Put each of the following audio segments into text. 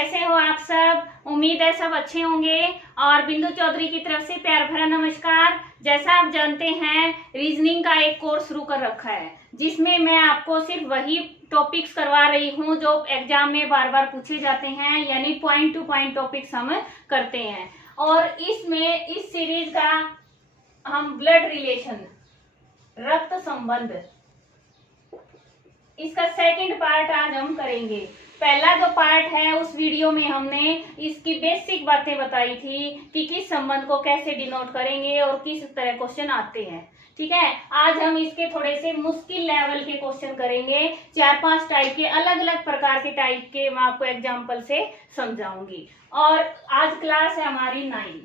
कैसे हो आप सब। उम्मीद है सब अच्छे होंगे। और बिंदु चौधरी की तरफ से प्यार भरा नमस्कार। जैसा आप जानते हैं रीजनिंग का एक कोर्स शुरू कर रखा है जिसमें मैं आपको सिर्फ वही टॉपिक्स करवा रही हूँ जो एग्जाम में बार बार पूछे जाते हैं, यानी पॉइंट टू पॉइंट टॉपिक्स हम करते हैं। और इसमें इस सीरीज का हम ब्लड रिलेशन, रक्त संबंध, इसका सेकंड पार्ट आज हम करेंगे। पहला जो पार्ट है उस वीडियो में हमने इसकी बेसिक बातें बताई थी कि किस संबंध को कैसे डिनोट करेंगे और किस तरह क्वेश्चन आते हैं। ठीक है, आज हम इसके थोड़े से मुश्किल लेवल के क्वेश्चन करेंगे। 4-5 टाइप के, अलग अलग प्रकार के टाइप के मैं आपको एग्जाम्पल से समझाऊंगी। और आज क्लास है हमारी 9,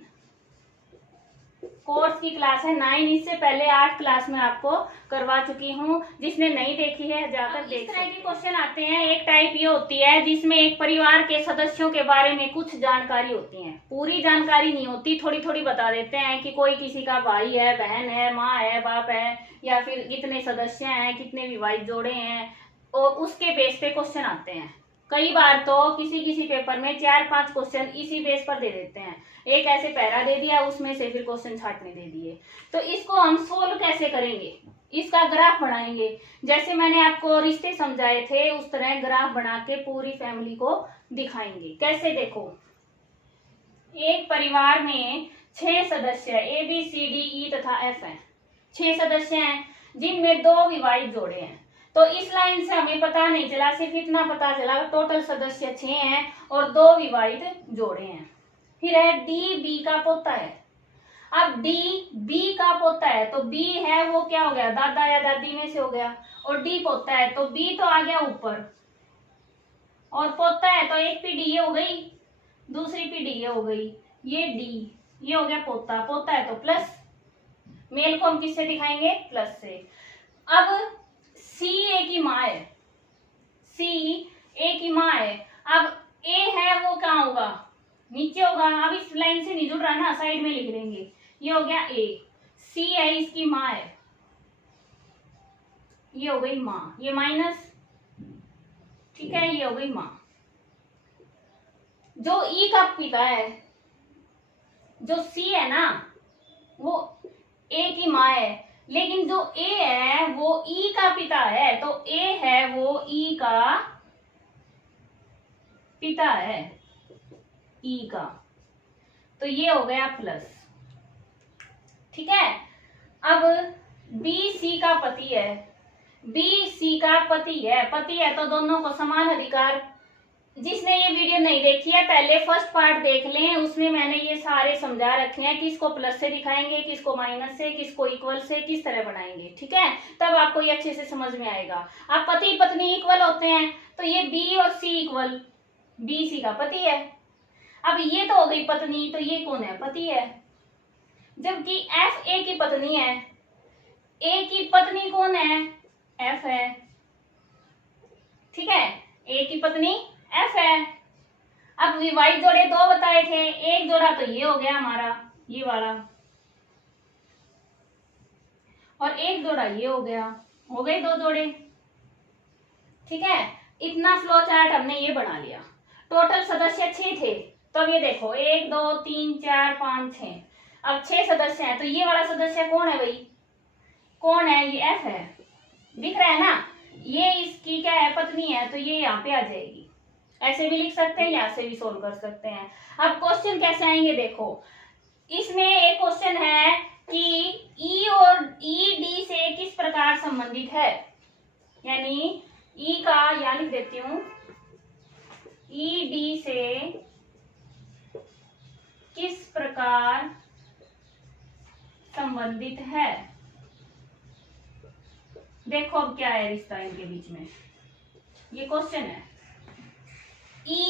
कोर्स की क्लास है 9। इससे पहले 8 क्लास में आपको करवा चुकी हूँ, जिसने नहीं देखी है जाकर देख। इस तरह के क्वेश्चन आते हैं। एक टाइप ये होती है जिसमें एक परिवार के सदस्यों के बारे में कुछ जानकारी होती है, पूरी जानकारी नहीं होती, थोड़ी थोड़ी बता देते हैं कि कोई किसी का भाई है, बहन है, माँ है, बाप है, या फिर कितने सदस्य हैं, कितने विवाहित जोड़े हैं, और उसके बेस पे क्वेश्चन आते हैं। कई बार तो किसी किसी पेपर में 4-5 क्वेश्चन इसी बेस पर दे देते हैं। एक ऐसे पैरा दे दिया, उसमें से फिर क्वेश्चन छाटने दे दिए। तो इसको हम सोल्व कैसे करेंगे, इसका ग्राफ बनाएंगे। जैसे मैंने आपको रिश्ते समझाए थे उस तरह ग्राफ बना के पूरी फैमिली को दिखाएंगे। कैसे, देखो, एक परिवार में 6 सदस्य ABCDE तथा F हैं। 6 सदस्य हैं जिनमें 2 विवाहित जोड़े हैं। तो इस लाइन से हमें पता नहीं चला, सिर्फ इतना पता चला टोटल सदस्य 6 हैं और 2 विवाहित जोड़े हैं। फिर है D B का पोता है। अब D B का पोता है तो B है वो क्या हो गया, दादा या दादी में से हो गया, और D पोता है तो B तो आ गया ऊपर, और पोता है तो एक पीढ़ी ये हो गई, दूसरी पीढ़ी ये हो गई, ये D, ये हो गया पोता। पोता है तो प्लस, मेल को हम किससे दिखाएंगे, प्लस से। अब C A की माँ है, C A की माँ है। अब A है वो कहाँ होगा, नीचे होगा। अब इस लाइन से नहीं जुड़ रहा ना, साइड में लिख देंगे। ये हो गया A, C है इसकी माँ है, ये हो गई माँ, ये माइनस, ठीक है, ये हो गई माँ। जो E का पिता है, जो C है ना, वो A की माँ है, लेकिन जो A है वो E का पिता है, तो A है वो E का पिता है, E का, तो ये हो गया प्लस। ठीक है, अब B C का पति है, B C का पति है तो दोनों को समान अधिकार। जिसने ये वीडियो नहीं देखी है पहले फर्स्ट पार्ट देख लें, उसमें मैंने ये सारे समझा रखे हैं, किसको प्लस से दिखाएंगे, किसको माइनस से, किसको इक्वल से, किस तरह बनाएंगे। ठीक है, तब आपको ये अच्छे से समझ में आएगा। अब पति पत्नी इक्वल होते हैं तो ये B और C इक्वल, B C का पति है। अब ये तो हो गई पत्नी, तो ये कौन है, पति है। जबकि F A की पत्नी है, A की पत्नी कौन है, F है। ठीक है, A की पत्नी F है। अब विवाहित जोड़े 2 बताए थे, एक जोड़ा तो ये हो गया हमारा, ये वाला, और एक जोड़ा ये हो गया, हो गए 2 जोड़े। ठीक है, इतना फ्लो चार्ट हमने ये बना लिया। टोटल सदस्य 6 थे, तो अब ये देखो 1 2 3 4 5 6, अब 6 सदस्य हैं, तो ये वाला सदस्य कौन है भाई, कौन है, ये F है, दिख रहा है ना। ये इसकी क्या है, पत्नी है, तो ये यहाँ पे आ जाएगी। ऐसे भी लिख सकते हैं, यहाँ से भी सोल्व कर सकते हैं। अब क्वेश्चन कैसे आएंगे, देखो, इसमें एक क्वेश्चन है कि E और ED से किस प्रकार संबंधित है, यानी E का, यहाँ लिख देती हूँ, ED से किस प्रकार संबंधित है। देखो अब क्या है रिश्ता इनके बीच में, ये क्वेश्चन है। E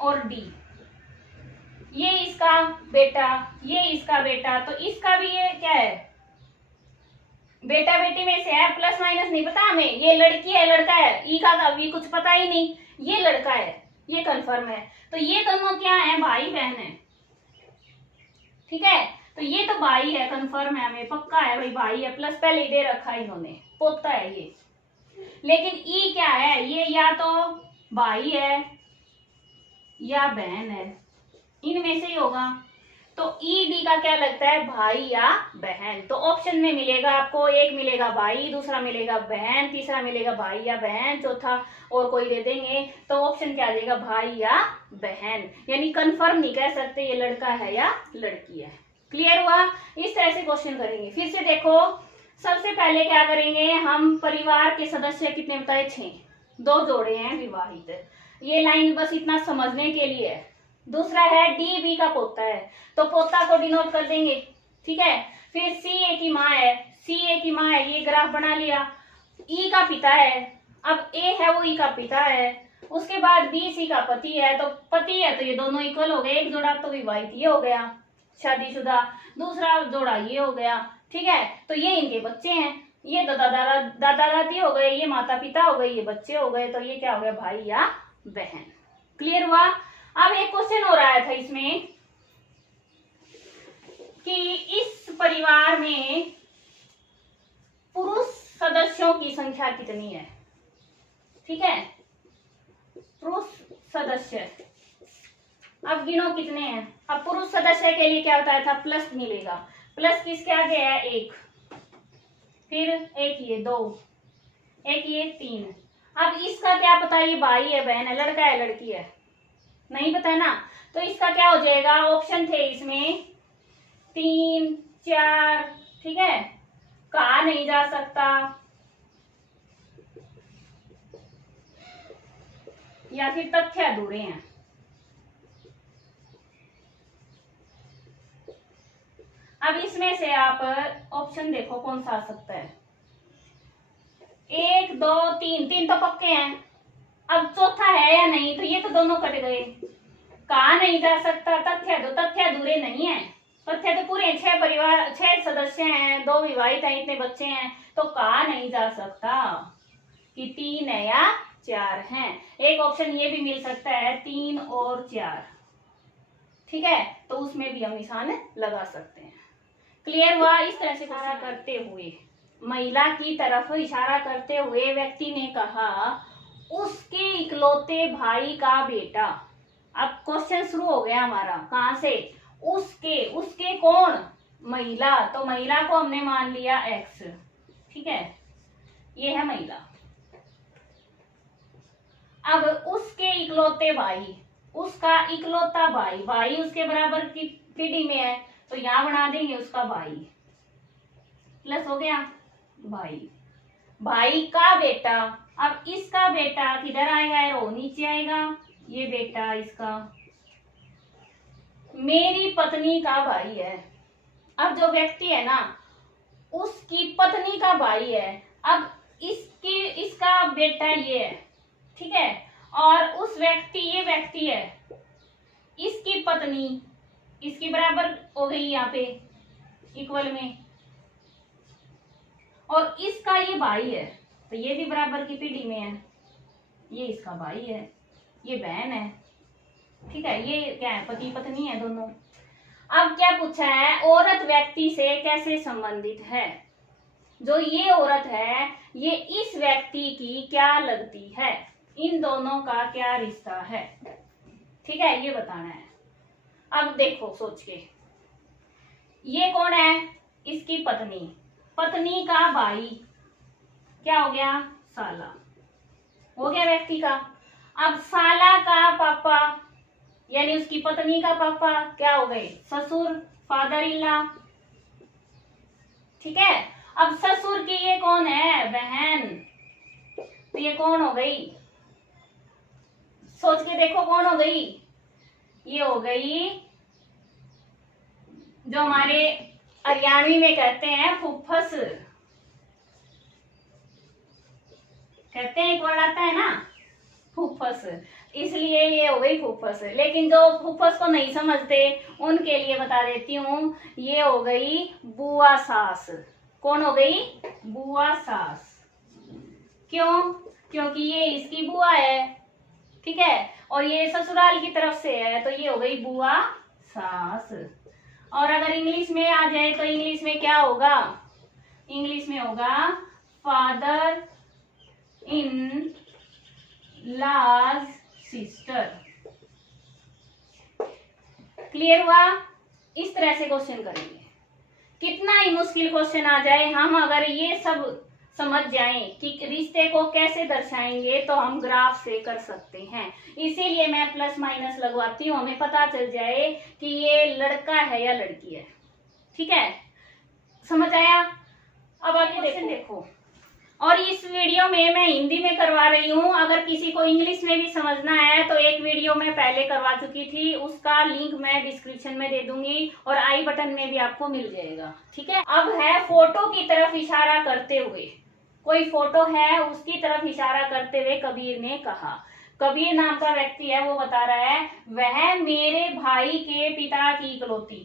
और D, ये इसका बेटा, ये इसका बेटा, तो इसका भी ये क्या है, बेटा बेटी में से है, प्लस माइनस नहीं पता हमें, ये लड़की है लड़का है, ई का अभी कुछ पता ही नहीं, ये लड़का है, ये कंफर्म है, तो ये दोनों क्या है, भाई बहन है। ठीक है, तो ये तो भाई है, कंफर्म है, हमें पक्का है भाई भाई है, प्लस पहले ही दे रखा है इन्होंने, पोता है ये। लेकिन ई क्या है, ये या तो भाई है या बहन है, इनमें से ही होगा। तो ई डी का क्या लगता है, भाई या बहन। तो ऑप्शन में मिलेगा आपको, एक मिलेगा भाई, दूसरा मिलेगा बहन, तीसरा मिलेगा भाई या बहन, चौथा और कोई दे देंगे। तो ऑप्शन क्या आ जाएगा, भाई या बहन। यानी कंफर्म नहीं कह सकते ये लड़का है या लड़की है। क्लियर हुआ। इस तरह से क्वेश्चन करेंगे। फिर से देखो, सबसे पहले क्या करेंगे हम, परिवार के सदस्य कितने बताए, 6, 2 जोड़े हैं विवाहित। ये लाइन बस इतना समझने के लिए है। दूसरा है डी बी का पोता है, तो पोता को डिनोट कर देंगे, ठीक है। फिर सी ए की माँ है, सी ए की माँ है, ये ग्राफ बना लिया। ई का पिता है, अब ए है वो ई का पिता है। उसके बाद बी सी का पति है, तो पति है तो ये दोनों इक्वल हो गए। एक जोड़ा तो विवाहित ये हो गया शादीशुदा, दूसरा जोड़ा ये हो गया, ठीक है। तो ये इनके बच्चे हैं, ये दादा दादी हो गए, ये माता पिता हो गए, ये बच्चे हो गए। तो ये क्या हो गया, भाई या बहन। क्लियर हुआ। अब एक क्वेश्चन हो रहा था इसमें कि इस परिवार में पुरुष सदस्यों की संख्या कितनी है, ठीक है। पुरुष सदस्य अब गिनो कितने हैं। अब पुरुष सदस्य के लिए क्या बताया था, प्लस मिलेगा। प्लस किसके आगे है, 1, फिर एक ये 2, एक ये 3। अब इसका क्या पता, ये भाई है बहन है, लड़का है लड़की है, नहीं पता है ना। तो इसका क्या हो जाएगा, ऑप्शन थे इसमें 3, 4, ठीक है। कहा नहीं जा सकता, या फिर तथ्य अधूरे हैं। अब इसमें से आप ऑप्शन देखो कौन सा आ सकता है। 1, 2, 3, 3 तो पक्के हैं। अब चौथा है या नहीं, तो ये तो दोनों कट गए। कहा नहीं जा सकता, तथ्य दो, तथ्य अधूरे नहीं है। तथ्य तो पूरे 6 परिवार, 6 सदस्य हैं, 2 विवाहित हैं, इतने बच्चे हैं। तो कहा नहीं जा सकता कि 3 है या 4 हैं। एक ऑप्शन ये भी मिल सकता है 3 और 4, ठीक है। तो उसमें भी हम निशान लगा सकते हैं। क्लियर हुआ। इस तरह से इशारा करते हुए, महिला की तरफ इशारा करते हुए व्यक्ति ने कहा, उसके इकलौते भाई का बेटा। अब क्वेश्चन शुरू हो गया हमारा, कहां से, उसके, उसके कौन, महिला। तो महिला को हमने मान लिया एक्स, ठीक है, ये है महिला। अब उसके इकलौते भाई, उसका इकलौता भाई, भाई उसके बराबर की पीढ़ी में है, तो यहां बना देंगे उसका भाई, प्लस हो गया भाई, भाई का बेटा। अब इसका बेटा किधर आएगा, एरो नीचे आएगा, ये बेटा इसका, मेरी पत्नी का भाई है। अब जो व्यक्ति है ना, उसकी पत्नी का भाई है। अब इसका बेटा ये है, ठीक है। और उस व्यक्ति, ये व्यक्ति है, इसकी पत्नी इसकी बराबर हो गई यहाँ पे इक्वल में, और इसका ये भाई है, तो ये भी बराबर की पीढ़ी में है, ये इसका भाई है, ये बहन है, ठीक है। ये क्या है, पति पत्नी है दोनों। अब क्या पूछा है, औरत व्यक्ति से कैसे संबंधित है। जो ये औरत है, ये इस व्यक्ति की क्या लगती है, इन दोनों का क्या रिश्ता है, ठीक है, ये बताना है। अब देखो सोच के, ये कौन है, इसकी पत्नी, पत्नी का भाई क्या हो गया, साला हो गया व्यक्ति का। अब साला का पापा यानी उसकी पत्नी का पापा क्या हो गए, ससुर, फादर इन लॉ, ठीक है। अब ससुर की ये कौन है, बहन, तो ये कौन हो गई, सोच के देखो कौन हो गई, ये हो गई जो हमारे हरियाणवी में कहते हैं फुफ्फस, कहते हैं, एक वर्ड आता है ना फुफ्फस, इसलिए ये हो गई फुफ्फस। लेकिन जो फुफ्फस को नहीं समझते उनके लिए बता देती हूँ, ये हो गई बुआ सास। कौन हो गई, बुआ सास। क्यों, क्योंकि ये इसकी बुआ है, ठीक है, और ये ससुराल की तरफ से है, तो ये हो गई बुआ सास। और अगर इंग्लिश में आ जाए तो इंग्लिश में क्या होगा, इंग्लिश में होगा father in law's sister, clear हुआ? इस तरह से क्वेश्चन करेंगे। कितना ही मुश्किल क्वेश्चन आ जाए, हम अगर ये सब समझ जाएं कि रिश्ते को कैसे दर्शाएंगे तो हम ग्राफ से कर सकते हैं। इसीलिए मैं प्लस माइनस लगवाती हूँ, हमें पता चल जाए कि ये लड़का है या लड़की है। ठीक है, समझ आया? अब आगे देखो। और इस वीडियो में मैं हिंदी में करवा रही हूँ। अगर किसी को इंग्लिश में भी समझना है तो एक वीडियो मैं पहले करवा चुकी थी, उसका लिंक मैं डिस्क्रिप्शन में दे दूंगी और आई बटन में भी आपको मिल जाएगा। ठीक है, अब है फोटो की तरफ इशारा करते हुए। कोई फोटो है, उसकी तरफ इशारा करते हुए कबीर ने कहा। कबीर नाम का व्यक्ति है, वो बता रहा है वह मेरे भाई के पिता की इकलौती।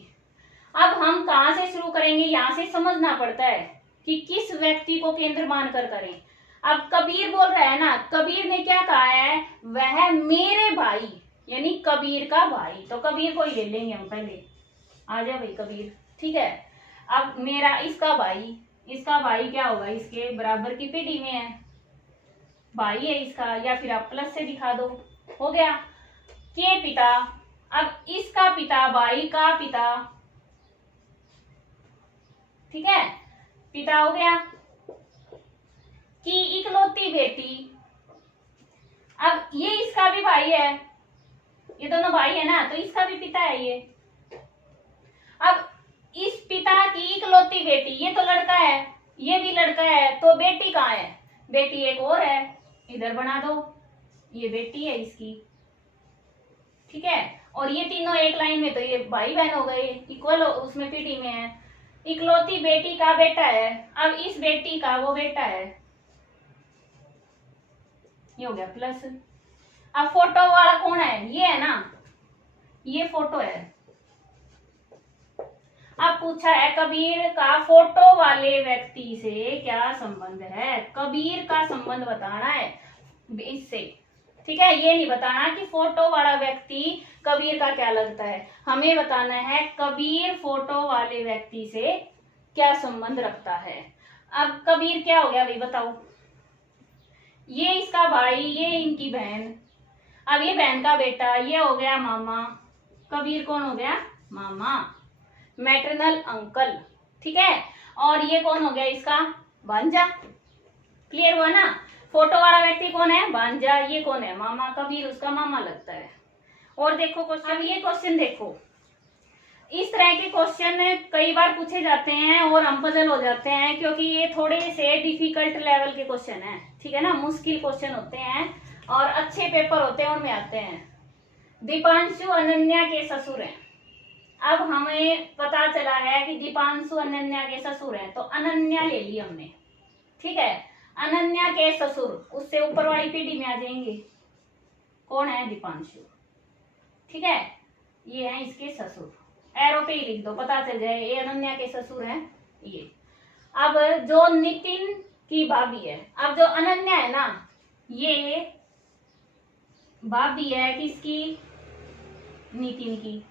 अब हम कहाँ से शुरू करेंगे, यहाँ से समझना पड़ता है कि किस व्यक्ति को केंद्र मानकर करें। अब कबीर बोल रहा है ना, कबीर ने क्या कहा है, वह मेरे भाई, यानी कबीर का भाई। तो कबीर को ही ले लेंगे हम पहले, आ जा भाई कबीर। ठीक है, अब मेरा इसका भाई क्या होगा, इसके बराबर की पीढ़ी में है, भाई है इसका, या फिर आप प्लस से दिखा दो, हो गया। के पिता, अब इसका पिता, भाई का पिता, ठीक है, पिता हो गया। की इकलौती बेटी, अब ये इसका भी भाई है, ये दोनों भाई है ना, तो इसका भी पिता है ये। अब इस पिता की इकलौती बेटी, ये तो लड़का है, ये भी लड़का है, तो बेटी कहाँ है, बेटी एक और है, इधर बना दो, ये बेटी है इसकी। ठीक है, और ये तीनों एक लाइन में, तो ये भाई बहन हो गए, इक्वल उसमें पीढ़ी में है। इकलौती बेटी का बेटा है, अब इस बेटी का वो बेटा है, ये हो गया प्लस। अब फोटो वाला कौन है, ये है ना, ये फोटो है। अब पूछा है कबीर का फोटो वाले व्यक्ति से क्या संबंध है, कबीर का संबंध बताना है इससे। ठीक है, ये नहीं बताना कि फोटो वाला व्यक्ति कबीर का क्या लगता है, हमें बताना है कबीर फोटो वाले व्यक्ति से क्या संबंध रखता है। अब कबीर क्या हो गया भाई बताओ, ये इसका भाई, ये इनकी बहन, अब ये बहन का बेटा, ये हो गया मामा, कबीर कौन हो गया, मामा, मैटरनल अंकल। ठीक है, और ये कौन हो गया इसका भांजा। क्लियर हुआ ना, फोटो वाला व्यक्ति कौन है, भांजा, ये कौन है, मामा, कबीर उसका मामा लगता है। और देखो क्वेश्चन, अब ये क्वेश्चन देखो, इस तरह के क्वेश्चन कई बार पूछे जाते हैं और हम पजल हो जाते हैं, क्योंकि ये थोड़े से डिफिकल्ट लेवल के क्वेश्चन हैं। ठीक है ना, मुश्किल क्वेश्चन होते हैं और अच्छे पेपर होते हैं उनमें आते हैं। दीपांशु अनन्या के ससुर हैं। अब हमें पता चला है कि दीपांशु अनन्या के ससुर हैं, तो अनन्या ले ली हमने। ठीक है, अनन्या के ससुर, उससे ऊपर वाली पीढ़ी में आ जाएंगे, कौन है, दीपांशु। ठीक है, ये है इसके ससुर, एरो पे ही लिख दो, पता चल जाए ये अनन्या के ससुर हैं ये। अब जो नितिन की भाभी है, अब जो अनन्या है ना, ये भाभी है किसकी, नितिन की।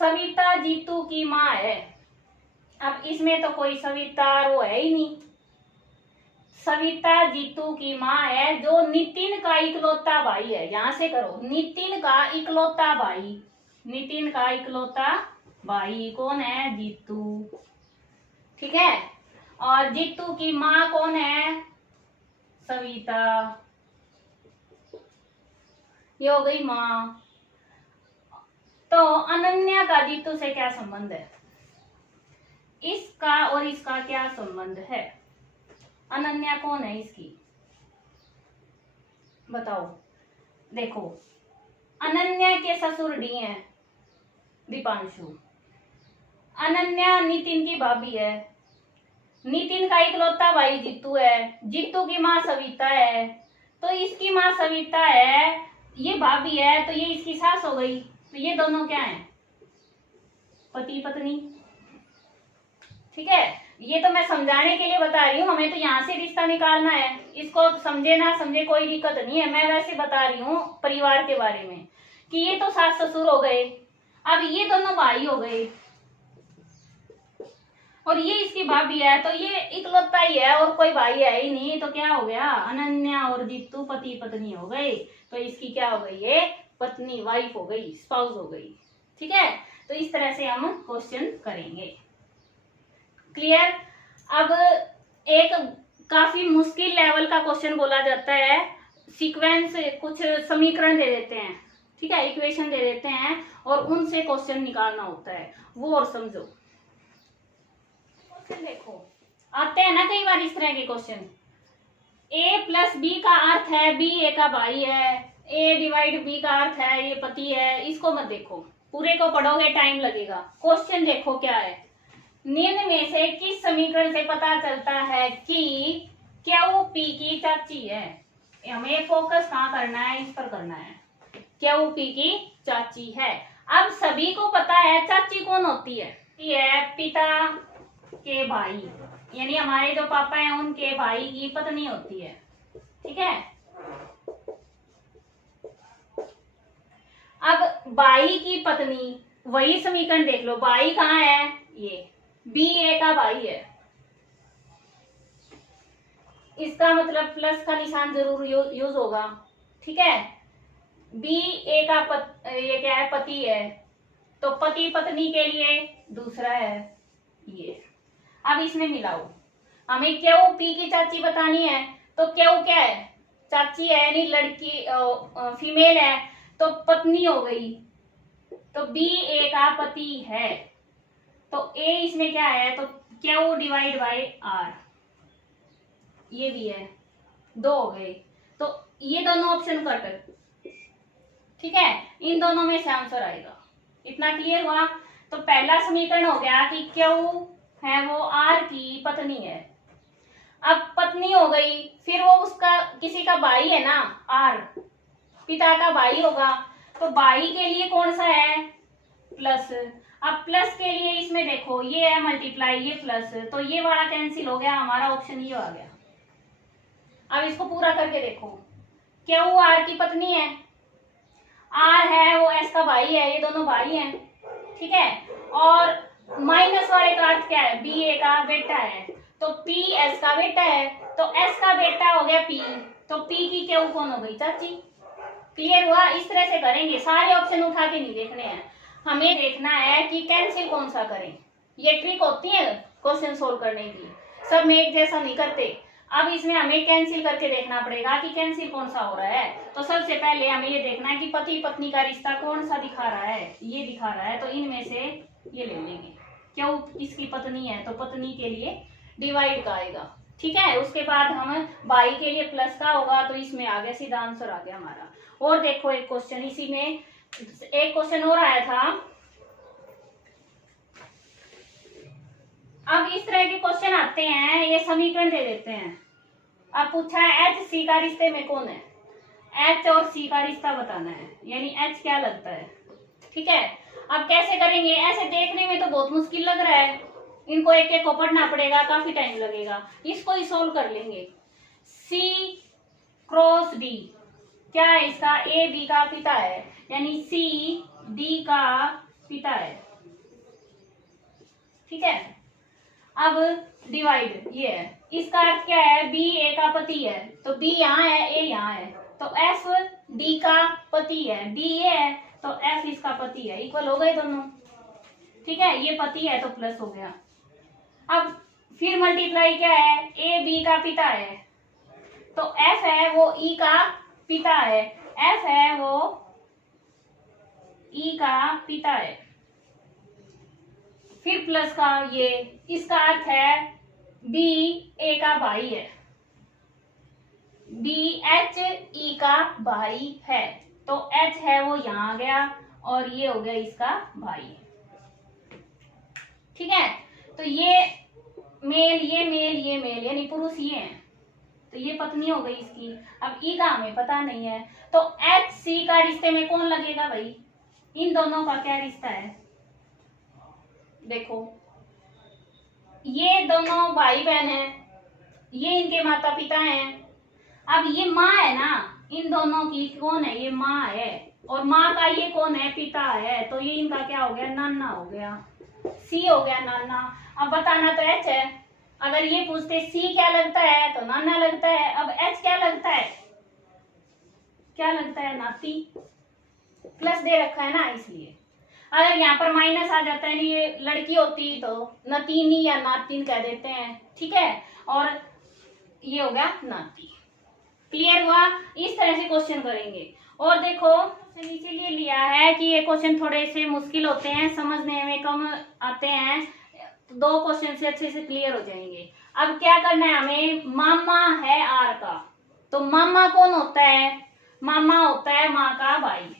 सविता जीतू की माँ है, अब इसमें तो कोई सविता रो है ही नहीं, सविता जीतू की माँ है, जो नितिन का इकलौता भाई है। यहां से करो, नितिन का इकलौता भाई, नितिन का इकलौता भाई कौन है, जीतू। ठीक है, और जीतू की माँ कौन है, सविता, ये हो गई माँ। तो अनन्या का जीतू से क्या संबंध है, इसका और इसका क्या संबंध है, अनन्या कौन है इसकी, बताओ। देखो, अनन्या के ससुर डी हैं दीपांशु, अनन्या नितिन की भाभी है, नितिन का इकलौता भाई जीतू है, जीतू की माँ सविता है, तो इसकी माँ सविता है, ये भाभी है, तो ये इसकी सास हो गई। तो ये दोनों क्या हैं, पति पत्नी। ठीक है, ये तो मैं समझाने के लिए बता रही हूँ, हमें तो यहाँ से रिश्ता निकालना है, इसको समझे ना समझे कोई दिक्कत नहीं है, मैं वैसे बता रही हूँ परिवार के बारे में कि ये तो सास ससुर हो गए, अब ये दोनों भाई हो गए, और ये इसकी भाभी है, तो ये इकलौता ही है और कोई भाई है ही नहीं, तो क्या हो गया, अनन्या और जीतू पति पत्नी हो गए, तो इसकी क्या हो गई, ये पत्नी, वाइफ हो गई, स्पाउस हो गई। ठीक है, तो इस तरह से हम क्वेश्चन करेंगे। क्लियर। अब एक काफी मुश्किल लेवल का क्वेश्चन बोला जाता है, सीक्वेंस, कुछ समीकरण दे देते हैं, ठीक है, इक्वेशन दे देते हैं और उनसे क्वेश्चन निकालना होता है, वो और समझो। क्वेश्चन देखो, आते हैं ना कई बार इस तरह के क्वेश्चन। ए प्लस बी का अर्थ है बी ए का भाई है, ए डिवाइड बी का अर्थ है ये पति है। इसको मत देखो, पूरे को पढ़ोगे टाइम लगेगा। क्वेश्चन देखो क्या है, निम्न में से किस समीकरण से पता चलता है कि क्यू पी की चाची है। हमें फोकस कहाँ करना है, इस पर करना है। क्यू पी की चाची है। अब सभी को पता है चाची कौन होती है, ये है पिता के भाई, यानी हमारे जो पापा हैं उनके भाई की पत्नी होती है। ठीक है, अब भाई की पत्नी, वही समीकरण देख लो, भाई कहाँ है, ये बी ए का भाई है, इसका मतलब प्लस का निशान जरूर यूज होगा। ठीक है, बी ए का ये क्या है, पति है, तो पति पत्नी के लिए दूसरा है ये। अब इसमें मिलाओ, हमें क्यू पी की चाची बतानी है, तो क्यू क्या है, चाची है, यानी लड़की, फीमेल है, तो पत्नी हो गई, तो बी ए का पति है, तो ए इसमें क्या है, तो क्यू डिवाइड बाई आर, ये भी है, दो हो गए, तो ये दोनों ऑप्शन कट। ठीक है, इन दोनों में से आंसर आएगा। इतना क्लियर हुआ। तो पहला समीकरण हो गया कि क्यू है वो आर की पत्नी है। अब पत्नी हो गई, फिर वो उसका किसी का भाई है ना, आर पिता का भाई होगा, तो भाई के लिए कौन सा है, प्लस। अब प्लस के लिए इसमें देखो, ये है मल्टीप्लाई, ये प्लस, तो ये वाला कैंसिल हो गया, हमारा ऑप्शन ये आ गया। अब इसको पूरा करके देखो, क्यू आर की पत्नी है, आर है वो एस का भाई है, ये दोनों भाई हैं। ठीक है, और माइनस वाले का अर्थ क्या है, बी ए का बेटा है, तो पी एस का बेटा है, तो एस का बेटा हो गया पी, तो पी की क्यू कौन हो गई, चाची। क्लियर हुआ। इस तरह से करेंगे, सारे ऑप्शन उठा के नहीं देखने हैं, हमें देखना है कि कैंसिल कौन सा करें। ये ट्रिक होती है क्वेश्चन सोल्व करने की, सब में एक जैसा नहीं करते। अब इसमें हमें कैंसिल करके देखना पड़ेगा कि कैंसिल कौन सा हो रहा है। तो सबसे पहले हमें ये देखना है कि पति पत्नी का रिश्ता कौन सा दिखा रहा है, ये दिखा रहा है, तो इनमें से ये ले लेंगे। क्यों किसकी पत्नी है, तो पत्नी के लिए डिवाइड का आएगा। ठीक है, उसके बाद हम भाई के लिए प्लस का होगा, तो इसमें आ गया, सीधा आंसर आ गया हमारा। और देखो एक क्वेश्चन, इसी में एक क्वेश्चन और आया था। अब इस तरह के क्वेश्चन आते हैं, ये समीकरण दे देते हैं। अब पूछा है एच सी का रिश्ते में कौन है, एच और सी का रिश्ता बताना है, यानी एच क्या लगता है। ठीक है, अब कैसे करेंगे, ऐसे देखने में तो बहुत मुश्किल लग रहा है, इनको एक एक को पढ़ना पड़ेगा, काफी टाइम लगेगा। इसको ही सोल्व कर लेंगे। सी क्रॉस डी क्या है, इसका ए बी का पिता है, यानी सी डी का पिता है। ठीक है, अब डिवाइड ये है, इसका अर्थ क्या है, बी ए का पति है, तो बी यहाँ है, ए यहाँ है, तो एफ डी का पति है, डी ए है, तो एफ इसका पति है, इक्वल हो गए दोनों। ठीक है, ये पति है तो प्लस हो गया। अब फिर मल्टीप्लाई क्या है, ए बी का पिता है, तो एफ है वो ई का पिता है, एफ है वो ई का पिता है, फिर प्लस का ये, इसका अर्थ है बी ए का भाई है, बी एच ई का भाई है, तो एच है वो यहां आ गया और ये हो गया इसका भाई। ठीक है, तो ये मेल, ये मेल, ये मेल, यानी पुरुष ये हैं, तो ये पत्नी हो गई इसकी। अब ई का हमें पता नहीं है, तो एच सी का रिश्ते में कौन लगेगा भाई, इन दोनों का क्या रिश्ता है, देखो ये दोनों भाई बहन हैं, ये इनके माता पिता हैं। अब ये माँ है ना, इन दोनों की कौन है, ये माँ है, और माँ का ये कौन है, पिता है, तो ये इनका क्या हो गया, नाना हो गया, सी हो गया नाना। अब बताना तो एच है, अगर ये पूछते सी क्या लगता है तो नाना लगता है, अब एच क्या लगता है, क्या लगता है, नाती। प्लस दे रखा है ना इसलिए। अगर यहाँ पर माइनस आ जाता है, ये लड़की होती तो नतीनी या नातिन कह देते हैं, ठीक है, और ये हो गया नाती। क्लियर हुआ? इस तरह से क्वेश्चन करेंगे। और देखो इसीलिए लिया है कि ये क्वेश्चन थोड़े से मुश्किल होते हैं, समझने में कम आते हैं, 2 क्वेश्चन से अच्छे से क्लियर हो जाएंगे। अब क्या करना है हमें, मामा है आर का, तो मामा कौन होता है, मामा होता है माँ का भाई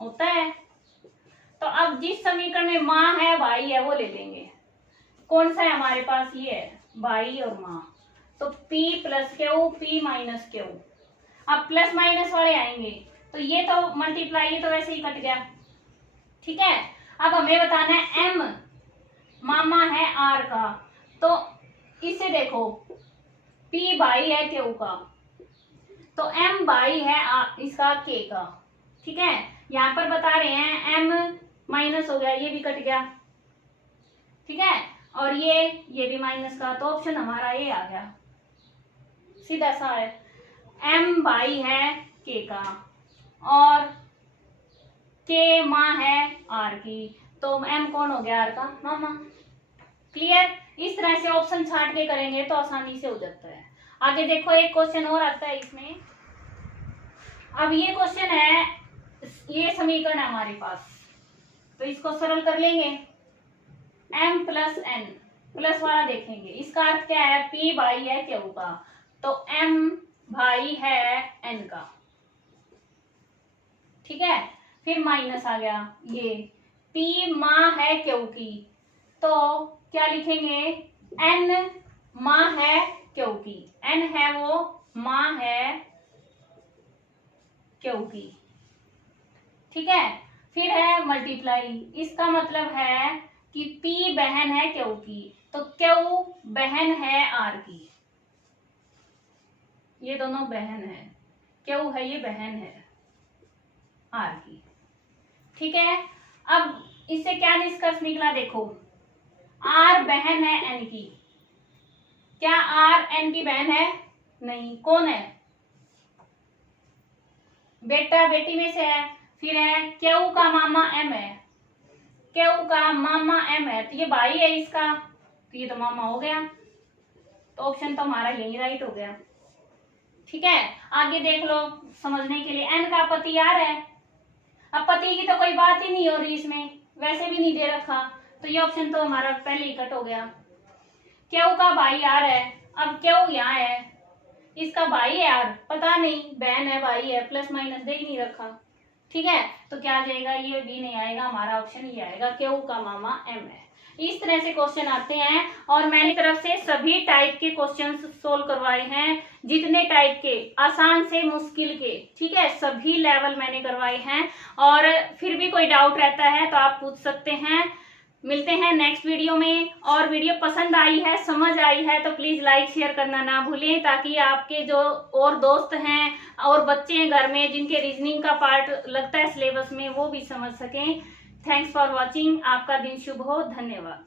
होता है। तो अब जिस समीकरण में माँ है भाई है वो ले लेंगे। कौन सा है हमारे पास, ये है भाई और माँ, तो P plus Q P minus Q. अब प्लस माइनस वाले आएंगे तो ये तो मल्टीप्लाई, ये तो वैसे ही कट गया, ठीक है। अब हमें बताना है M मामा है R का, तो इसे देखो P भाई है Q का, तो M भाई है इसका K का, ठीक है। यहाँ पर बता रहे हैं M माइनस हो गया, ये भी कट गया, ठीक है, और ये भी माइनस का, तो ऑप्शन हमारा ये आ गया, सीधा सा है। M भाई है K का और K माँ है R की, तो M कौन हो गया, R का मामा। क्लियर? इस तरह से ऑप्शन छांट के करेंगे तो आसानी से हो जाता है। आगे देखो एक क्वेश्चन और आता है इसमें। अब ये क्वेश्चन है, ये समीकरण है हमारे पास, तो इसको सरल कर लेंगे। M प्लस N प्लस वाला देखेंगे, इसका अर्थ क्या है, P भाई है Q का, तो M भाई है N का, ठीक है। फिर माइनस आ गया, ये P माँ है Q की, तो क्या लिखेंगे, N माँ है Q की, N है वो माँ है Q की, ठीक है। फिर है मल्टीप्लाई, इसका मतलब है कि P बहन है Q की, तो Q बहन है R की, ये दोनों बहन है, Q है ये बहन है R की, ठीक है। अब इससे क्या निष्कर्ष निकला, देखो R बहन है N की, क्या R N की बहन है, नहीं, कौन है, बेटा बेटी में से है। फिर है Q का मामा M है, Q का मामा M है, तो ये भाई है इसका, तो ये तो मामा हो गया, तो ऑप्शन तो हमारा यही राइट हो गया, ठीक है। आगे देख लो समझने के लिए, N का पति R है, अब पति की तो कोई बात ही नहीं हो रही इसमें, वैसे भी नहीं दे रखा, तो ये ऑप्शन तो हमारा पहले ही कट हो गया। Q का भाई R है, अब Q यहाँ है, इसका भाई है R, पता नहीं बहन है भाई है, प्लस माइनस दे ही नहीं रखा, ठीक है, तो क्या आ जाएगा, ये भी नहीं आएगा, हमारा ऑप्शन ये आएगा, Q का मामा M है। इस तरह से क्वेश्चन आते हैं, और मैंने तरफ से सभी टाइप के क्वेश्चंस सोल्व करवाए हैं, जितने टाइप के, आसान से मुश्किल के, ठीक है, सभी लेवल मैंने करवाए हैं। और फिर भी कोई डाउट रहता है तो आप पूछ सकते हैं। मिलते हैं नेक्स्ट वीडियो में, और वीडियो पसंद आई है, समझ आई है तो प्लीज लाइक शेयर करना ना भूलें, ताकि आपके जो और दोस्त हैं और बच्चे हैं घर में जिनके रीजनिंग का पार्ट लगता है सिलेबस में, वो भी समझ सकें। थैंक्स फॉर वॉचिंग, आपका दिन शुभ हो, धन्यवाद।